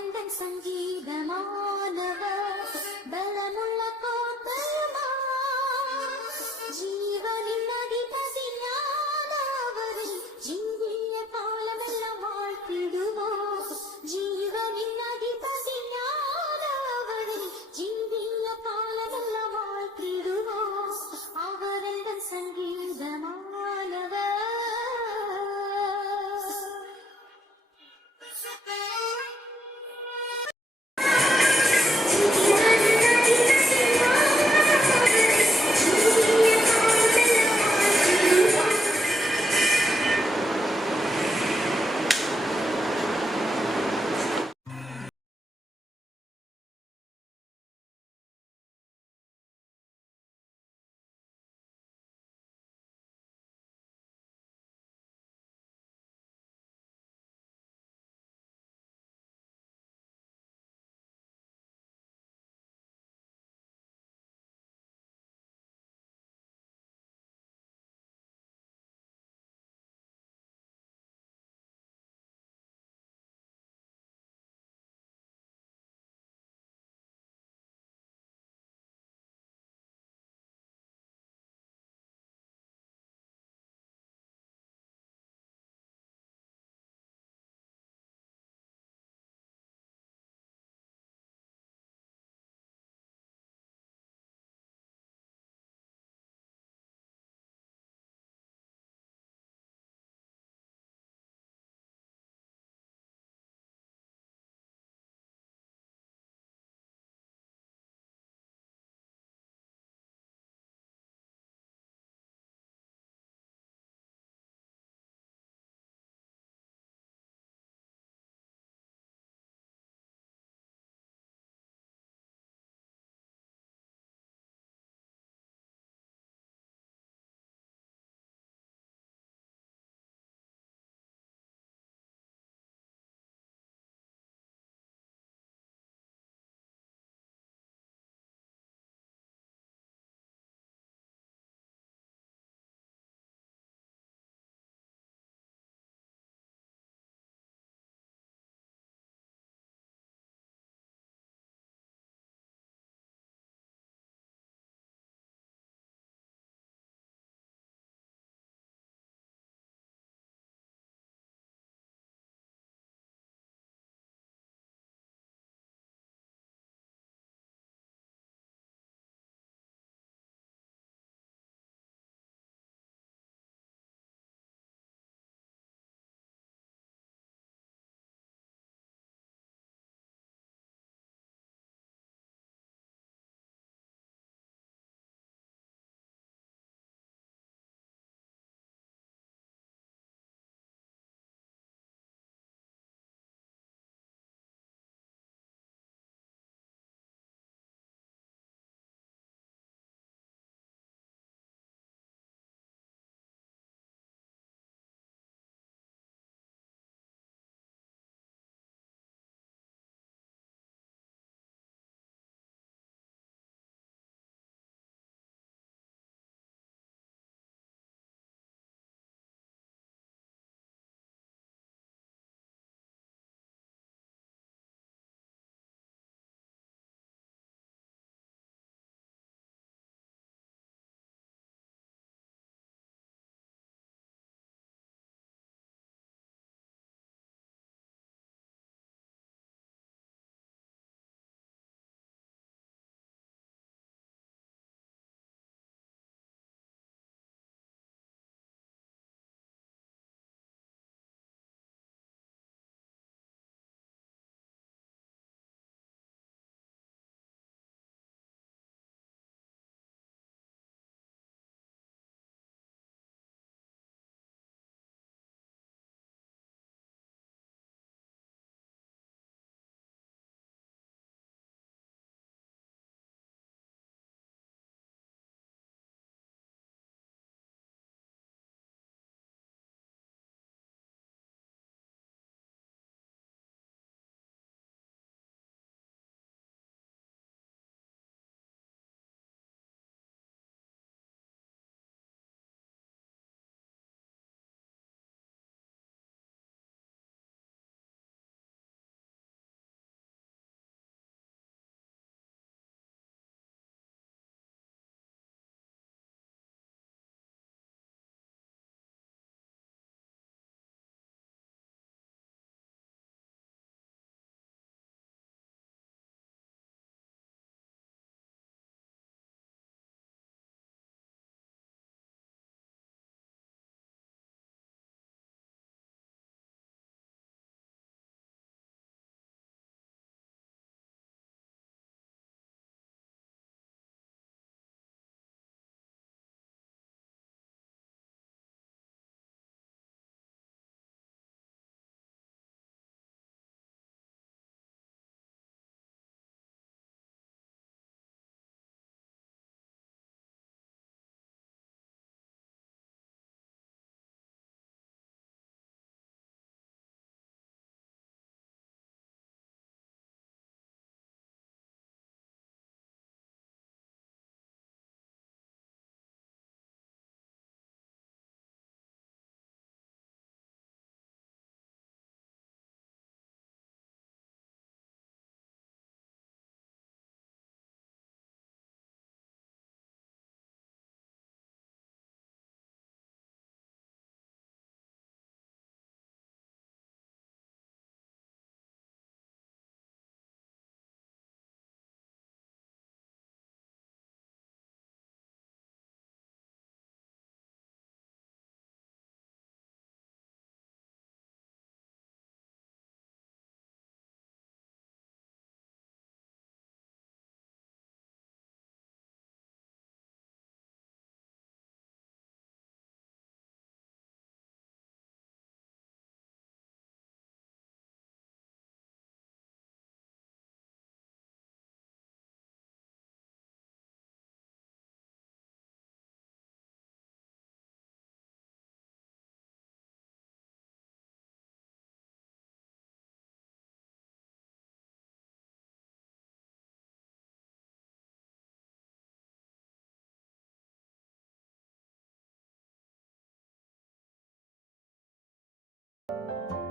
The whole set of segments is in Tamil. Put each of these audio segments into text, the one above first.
എന്തൻ സംഗീതമാനവ ബലമുള്ള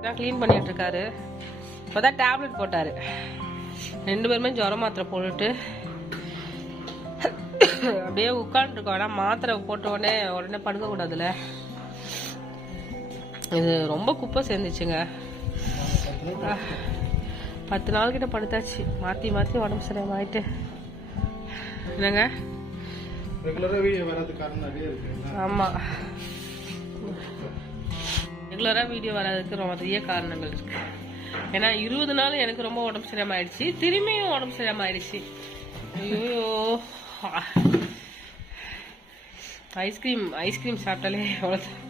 க்ளீன் பண்ணிட்டு இருக்காரு இப்போதான் டேப்லெட் போட்டாரு. ரெண்டு பேருமே ஜுர மாத்திரை போட்டுட்டு அப்படியே உட்காந்துருக்கோம் ஆனால் மாத்திரை போட்ட உடனே உடனே படுக்க கூடாதுல்ல இது ரொம்ப குப்பை சேர்ந்துச்சுங்க. பத்து நாள் கிட்ட படுத்தாச்சு. மாற்றி மாற்றி உடம்பு என்னங்க? காரணம் நிறைய இருக்கு. ஆமாம் ரெகுலராக வீடியோ வராதுக்கு ரொம்ப நிறைய காரணங்கள் இருக்கு. ஏன்னா இருபது நாள் எனக்கு ரொம்ப உடம்பு சரியாம ஆயிடுச்சு. திரும்பியும் உடம்பு சரியாம ஆயிடுச்சு. ஐயோ ஐஸ்கிரீம் ஐஸ்கிரீம் சாப்பிட்டாலே அவ்வளோதான்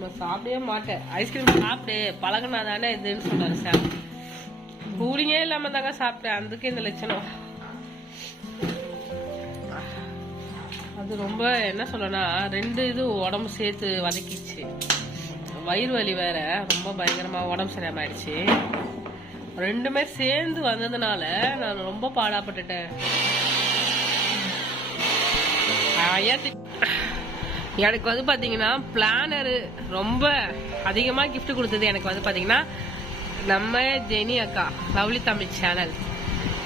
நான் சாப்பிடவே மாட்டேன். ஐஸ்கிரீம் சாப்பிடு பழகுனா தானே இதுன்னு சொன்னாரு சார். கூலிங்கே இல்லாம தாங்க சாப்பிட்டேன். அதுக்கு இந்த லட்சணம். அது ரொம்ப என்ன சொல்லனா ரெண்டு இது உடம்பு சேர்த்து வதக்கிச்சு வயிறு வலி வேற ரொம்ப பயங்கரமா உடம்பு சரியாம ஆயிடுச்சு. ரெண்டுமே சேர்ந்து வந்ததுனால நான் ரொம்ப பாடாப்பட்டுட்டேன். எனக்கு வந்து பாத்தீங்கன்னா பிளானரு ரொம்ப அதிகமா கிஃப்ட் கொடுத்தது எனக்கு வந்து பாத்தீங்கன்னா நம்ம ஜெனி அக்கா லவ்லி தமிழ் சேனல்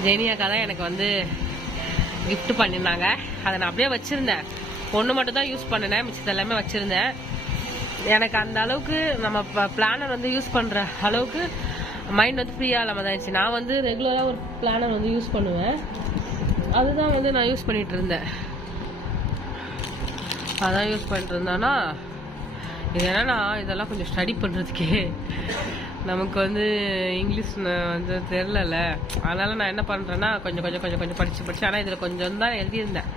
ஜெனி அக்கா தான் எனக்கு வந்து கிஃப்ட் பண்ணியிருந்தாங்க அதை நான் அப்படியே வச்சிருந்தேன். ஒன்று மட்டும் தான் யூஸ் பண்ணினேன். மிச்சத்தை எல்லாமே வச்சிருந்தேன். எனக்கு அந்த அளவுக்கு நம்ம பிளானர் வந்து யூஸ் பண்ணுற அளவுக்கு மைண்ட் வந்து ஃப்ரீயாக இல்லாமல் தான் இருந்துச்சு நான் வந்து ரெகுலராக ஒரு பிளானர் வந்து யூஸ் பண்ணுவேன். அதுதான் வந்து நான் யூஸ் பண்ணிகிட்டு இருந்தேன். அதான் யூஸ் பண்ணிட்டு இருந்தேன்னா இது என்னன்னா இதெல்லாம் கொஞ்சம் ஸ்டடி பண்ணுறதுக்கே நமக்கு வந்து இங்கிலீஷ் வந்து தெரிலல அதனால் நான் என்ன பண்ணுறேன்னா கொஞ்சம் கொஞ்சம் கொஞ்சம் கொஞ்சம் படித்து படித்து ஆனால் இதில் கொஞ்சம் தான் எழுதியிருந்தேன்.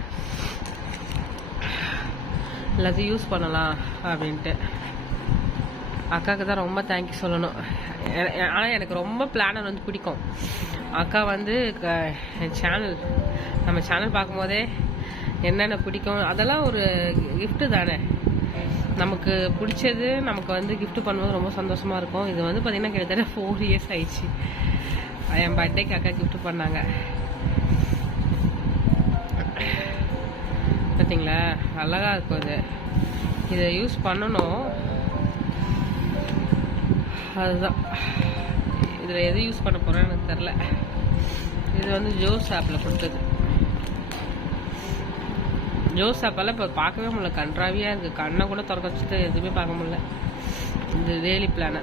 எல்லாத்தையும் யூஸ் பண்ணலாம் அப்படின்ட்டு. அக்காவுக்கு தான் ரொம்ப தேங்க்யூ சொல்லணும். ஆனால் எனக்கு ரொம்ப பிளானர் வந்து பிடிக்கும். அக்கா வந்து க- என் சேனல் நம்ம சேனல் பார்க்கும்போதே என்னென்ன பிடிக்கும் அதெல்லாம் ஒரு கிஃப்ட்டு தானே. நமக்கு பிடிச்சது நமக்கு வந்து கிஃப்ட்டு பண்ணும்போது ரொம்ப சந்தோஷமாக இருக்கும். இது வந்து பார்த்திங்கன்னா கிட்டத்தட்ட ஃபோர் இயர்ஸ் ஆயிடுச்சு. என் பர்த்டேக்கு அக்கா கிஃப்ட்டு பண்ணாங்க. பார்த்தீங்களா அழகாக இருக்கும் இது இதை யூஸ் பண்ணணும். அதுதான். இதில் எது யூஸ் பண்ண போகிறேன்னு எனக்கு தெரில இது வந்து ஜோஸ் ஆப்பில் கொடுத்தது. ஜோஸ் ஆப்பெல்லாம் இப்போ பார்க்கவே முடியல. கன்றாவியாக இருக்குது கண்ணை கூட திறக்க வச்சுட்டு எதுவுமே பார்க்க முடியல. இந்த டெய்லி பிளானை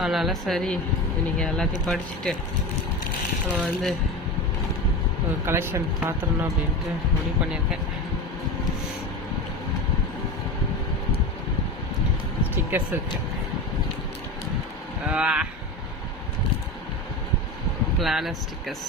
அதனால் சரி இன்றைக்கி எல்லாத்தையும் படிச்சுட்டு நம்ம வந்து ஒரு கலெக்ஷன் பார்த்துடணும் அப்படின்ட்டு முடிவு பண்ணியிருக்கேன். ஸ்டிக்கர்ஸ் இருக்கு. Planar stickers